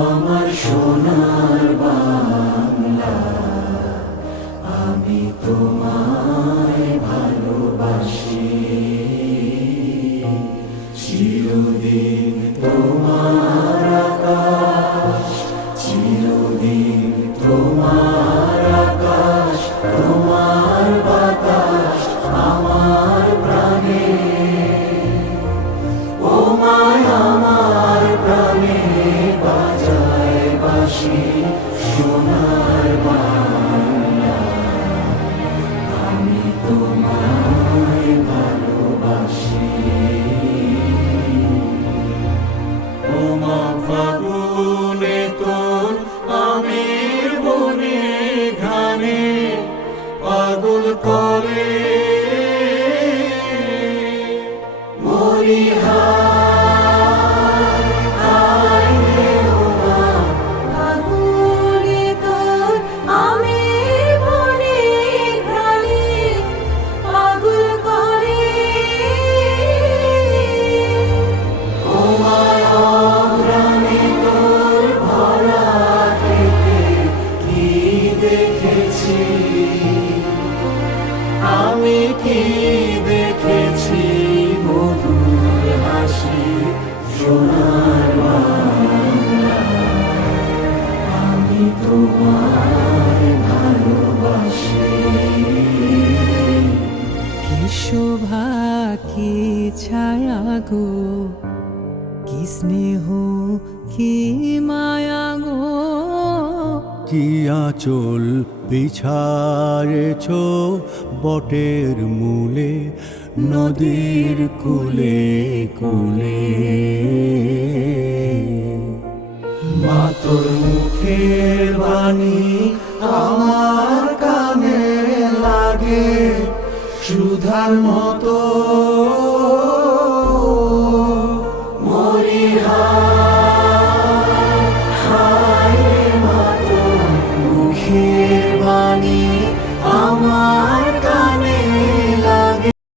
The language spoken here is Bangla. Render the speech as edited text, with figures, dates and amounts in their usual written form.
আমার সোনার বাংলা, আমি তোমায় ভালোবাসি। চিরদিন তোমার আকাশ, চিরদিন তোমার আকাশ, তোমার বাতাস আমার প্রাণে। ও মায় আমার প্রাণে বাজায় বাঁশি সোনার বাংলা, আমি তোমায় ভালোবাসি। ও মা ফাগুনে তোর আমের বনে ঘানে পাগল করে মরি হায় হায় রে। ও মা ফাগুনে তোর আমের বনে ঘ্রাণে পাগল করে। ও মায় অগ্রামে তোর ভরা খেতে কি দেখেছি আমি, কি দেখেছি মধুর হাসি সোনার বাংলা, আমি তোমায় ভালোবাসি। কি শোভা কি ছায়া গো, কি স্নেহ কি মায়া গো, কি আঁচল বিছারেছ বটের মূলে নদীর কূলে কূলে। মা তোর মুখের বাণী আমার কানে লাগে সুধার মতো